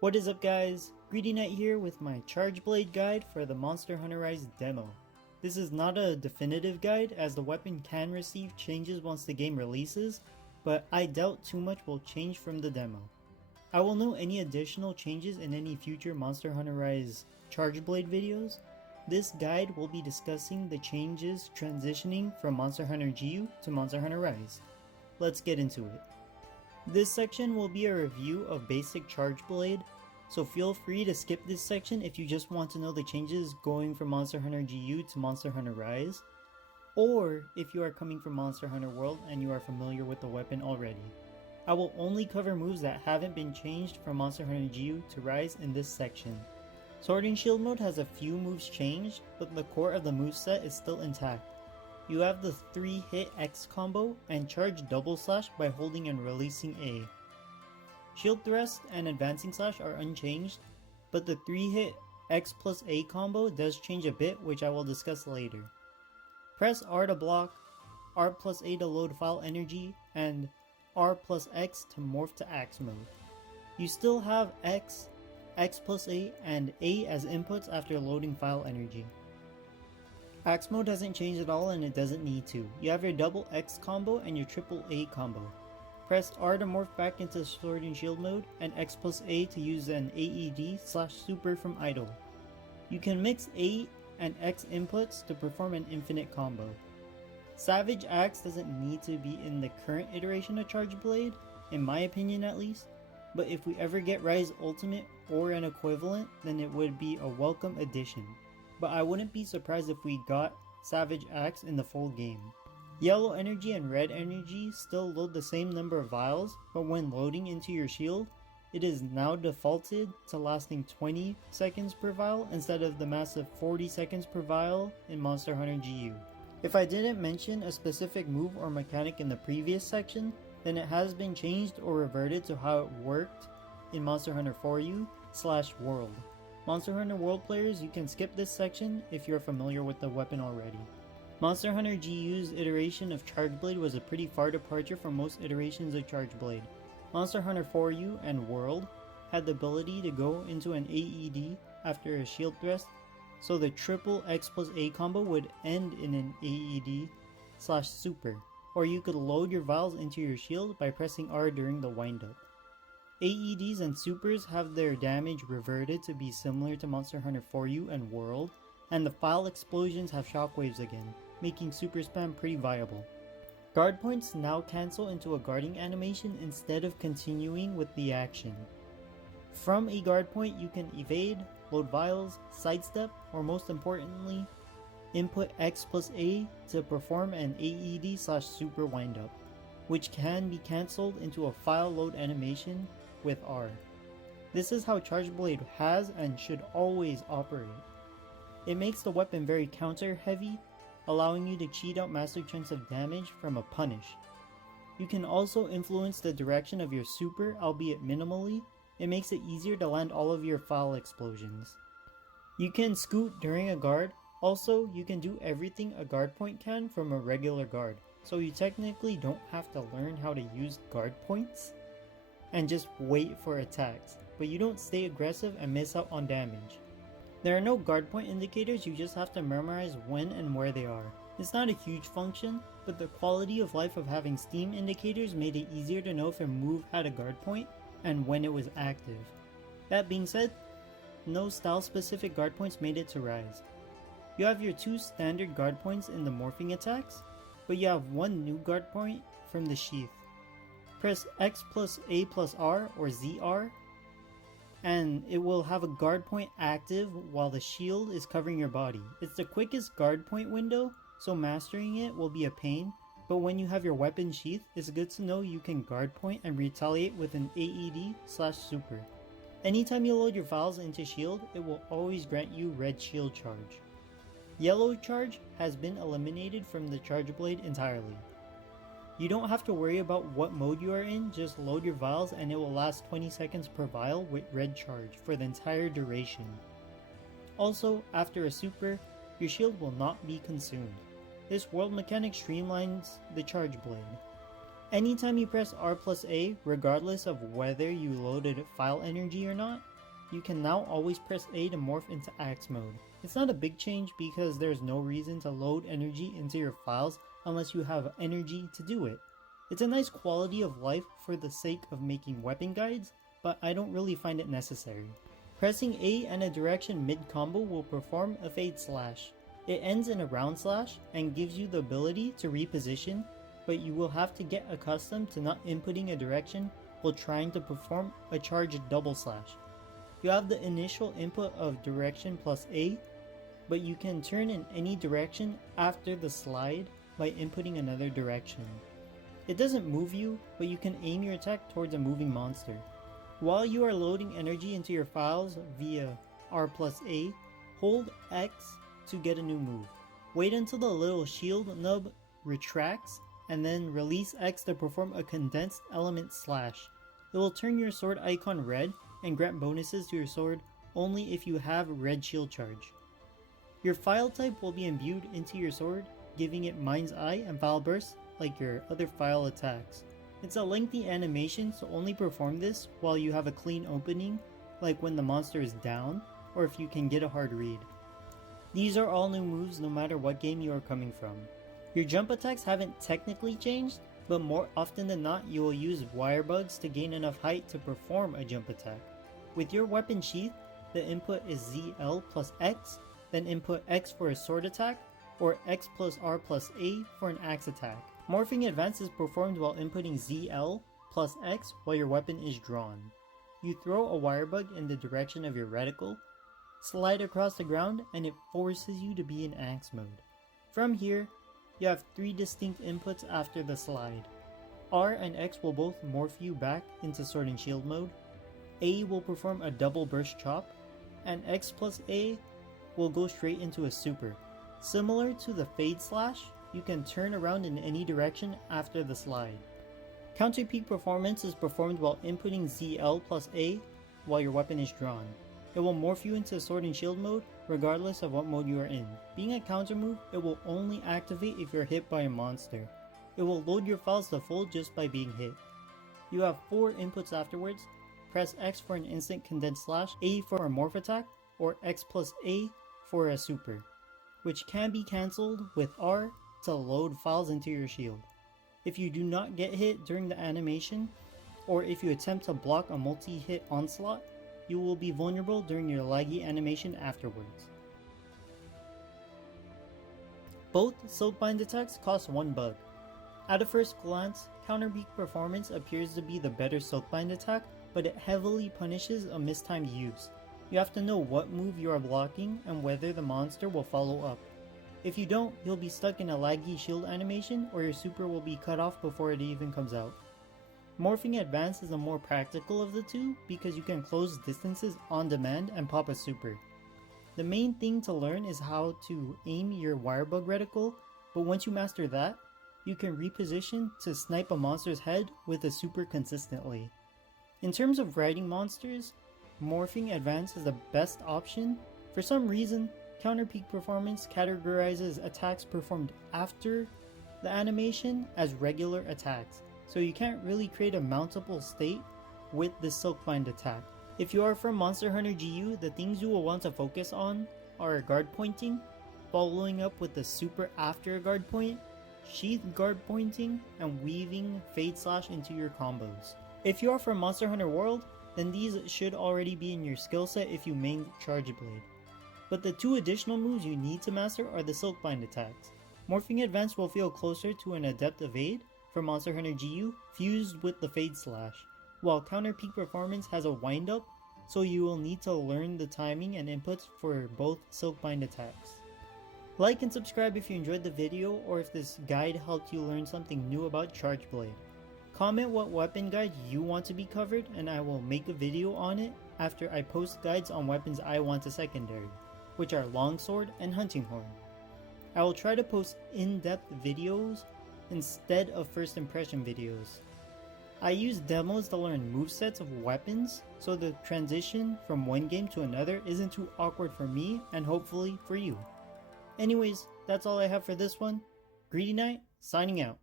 What is up guys, Greedy Knight here with my chargeblade guide for the Monster Hunter Rise demo. This is not a definitive guide as the weapon can receive changes once the game releases, but I doubt too much will change from the demo. I will note any additional changes in any future Monster Hunter Rise chargeblade videos. This guide will be discussing the changes transitioning from Monster Hunter GU to Monster Hunter Rise. Let's get into it. This section will be a review of basic chargeblade, so feel free to skip this section if you just want to know the changes going from Monster Hunter GU to Monster Hunter Rise, or if you are coming from Monster Hunter World and you are familiar with the weapon already. I will only cover moves that haven't been changed from Monster Hunter GU to Rise in this section. Sword and Shield mode has a few moves changed, but the core of the moveset is still intact. You have the 3-hit X combo and charge double slash by holding and releasing A. Shield thrust and advancing slash are unchanged, but the 3-hit X plus A combo does change a bit, which I will discuss later. Press R to block, R plus A to load file energy, and R plus X to morph to axe mode. You still have X, X plus A, and A as inputs after loading file energy. Axe mode hasn't changed at all and it doesn't need to. You have your double X combo and your triple A combo. Press R to morph back into Sword and Shield mode and X plus A to use an AED slash super from idle. You can mix A and X inputs to perform an infinite combo. Savage Axe doesn't need to be in the current iteration of Chargeblade, in my opinion at least, but if we ever get Rise Ultimate or an equivalent, then it would be a welcome addition. But I wouldn't be surprised if we got Savage Axe in the full game. Yellow energy and red energy still load the same number of vials, but when loading into your shield, it is now defaulted to lasting 20 seconds per vial instead of the massive 40 seconds per vial in Monster Hunter GU. If I didn't mention a specific move or mechanic in the previous section, then it has been changed or reverted to how it worked in Monster Hunter 4U/World. Monster Hunter World players, you can skip this section if you're familiar with the weapon already. Monster Hunter GU's iteration of Chargeblade was a pretty far departure from most iterations of Chargeblade. Monster Hunter 4U and World had the ability to go into an AED after a shield thrust, so the triple X plus A combo would end in an AED/super, or you could load your vials into your shield by pressing R during the windup. AEDs and supers have their damage reverted to be similar to Monster Hunter 4U and World, and the file explosions have shockwaves again, making super spam pretty viable. Guard points now cancel into a guarding animation instead of continuing with the action. From a guard point you can evade, load vials, sidestep, or most importantly, input X plus A to perform an AED/super windup, which can be cancelled into a file load animation with R. This is how Chargeblade has and should always operate. It makes the weapon very counter heavy, allowing you to cheat out massive chunks of damage from a punish. You can also influence the direction of your super, albeit minimally. It makes it easier to land all of your file explosions. You can scoot during a guard. Also, you can do everything a guard point can from a regular guard, so you technically don't have to learn how to use guard points and just wait for attacks, but you don't stay aggressive and miss out on damage. There are no guard point indicators, you just have to memorize when and where they are. It's not a huge function, but the quality of life of having Steam indicators made it easier to know if a move had a guard point and when it was active. That being said, no style specific guard points made it to Rise. You have your 2 standard guard points in the morphing attacks, but you have 1 new guard point from the sheath. Press X plus A plus R or ZR, and it will have a guard point active while the shield is covering your body. It's the quickest guard point window, so mastering it will be a pain, but when you have your weapon sheath, it's good to know you can guard point and retaliate with an AED/super. Anytime you load your files into shield, it will always grant you red shield charge. Yellow charge has been eliminated from the Chargeblade entirely. You don't have to worry about what mode you are in, just load your vials and it will last 20 seconds per vial with red charge for the entire duration. Also, after a super, your shield will not be consumed. This world mechanic streamlines the Chargeblade. Anytime you press R plus A, regardless of whether you loaded file energy or not, you can now always press A to morph into axe mode. It's not a big change because there's no reason to load energy into your files unless you have energy to do it. It's a nice quality of life for the sake of making weapon guides, but I don't really find it necessary. Pressing A and a direction mid-combo will perform a fade slash. It ends in a round slash and gives you the ability to reposition, but you will have to get accustomed to not inputting a direction while trying to perform a charged double slash. You have the initial input of direction plus A, but you can turn in any direction after the slide by inputting another direction. It doesn't move you, but you can aim your attack towards a moving monster. While you are loading energy into your files via R plus A, hold X to get a new move. Wait until the little shield nub retracts and then release X to perform a condensed element slash. It will turn your sword icon red and grant bonuses to your sword only if you have red shield charge. Your file type will be imbued into your sword, giving it Mind's Eye and File Burst like your other file attacks. It's a lengthy animation, so only perform this while you have a clean opening, like when the monster is down, or if you can get a hard read. These are all new moves no matter what game you are coming from. Your jump attacks haven't technically changed, but more often than not you will use Wirebugs to gain enough height to perform a jump attack. With your weapon sheath, the input is ZL plus X, then input X for a sword attack, or X plus R plus A for an axe attack. Morphing Advance is performed while inputting ZL plus X while your weapon is drawn. You throw a Wirebug in the direction of your reticle, slide across the ground, and it forces you to be in axe mode. From here, you have 3 distinct inputs after the slide. R and X will both morph you back into sword and shield mode, A will perform a double burst chop, and X plus A will go straight into a super. Similar to the fade slash, you can turn around in any direction after the slide. Counter peak performance is performed while inputting ZL plus A while your weapon is drawn. It will morph you into sword and shield mode regardless of what mode you are in. Being a counter move, it will only activate if you're hit by a monster. It will load your files to full just by being hit. You have 4 inputs afterwards. Press X for an instant condensed slash, A for a morph attack, or X plus A for a super, which can be cancelled with R to load files into your shield. If you do not get hit during the animation, or if you attempt to block a multi-hit onslaught, you will be vulnerable during your laggy animation afterwards. Both Silkbind attacks cost 1 bug. At a first glance, counter peak performance appears to be the better Silkbind attack, but it heavily punishes a mistimed use. You have to know what move you are blocking and whether the monster will follow up. If you don't, you'll be stuck in a laggy shield animation, or your super will be cut off before it even comes out. Morphing Advance is the more practical of the two because you can close distances on demand and pop a super. The main thing to learn is how to aim your Wirebug reticle, but once you master that, you can reposition to snipe a monster's head with a super consistently. In terms of riding monsters, Morphing Advance is the best option. For some reason, Counter Peak Performance categorizes attacks performed after the animation as regular attacks, so you can't really create a mountable state with the Silkbind attack. If you are from Monster Hunter GU, the things you will want to focus on are guard pointing, following up with the super after a guard point, sheath guard pointing, and weaving fade slash into your combos. If you are from Monster Hunter World, then these should already be in your skill set if you main chargeblade. But the 2 additional moves you need to master are the Silkbind attacks. Morphing Advance will feel closer to an Adept Evade from Monster Hunter GU fused with the Fade Slash, while Counter Peak Performance has a wind up, so you will need to learn the timing and inputs for both Silkbind attacks. Like and subscribe if you enjoyed the video or if this guide helped you learn something new about Chargeblade. Comment what weapon guide you want to be covered and I will make a video on it after I post guides on weapons I want a secondary, which are Longsword and Hunting Horn. I will try to post in-depth videos instead of first impression videos. I use demos to learn movesets of weapons, so the transition from one game to another isn't too awkward for me and hopefully for you. Anyways, that's all I have for this one. Greedy Knight, signing out.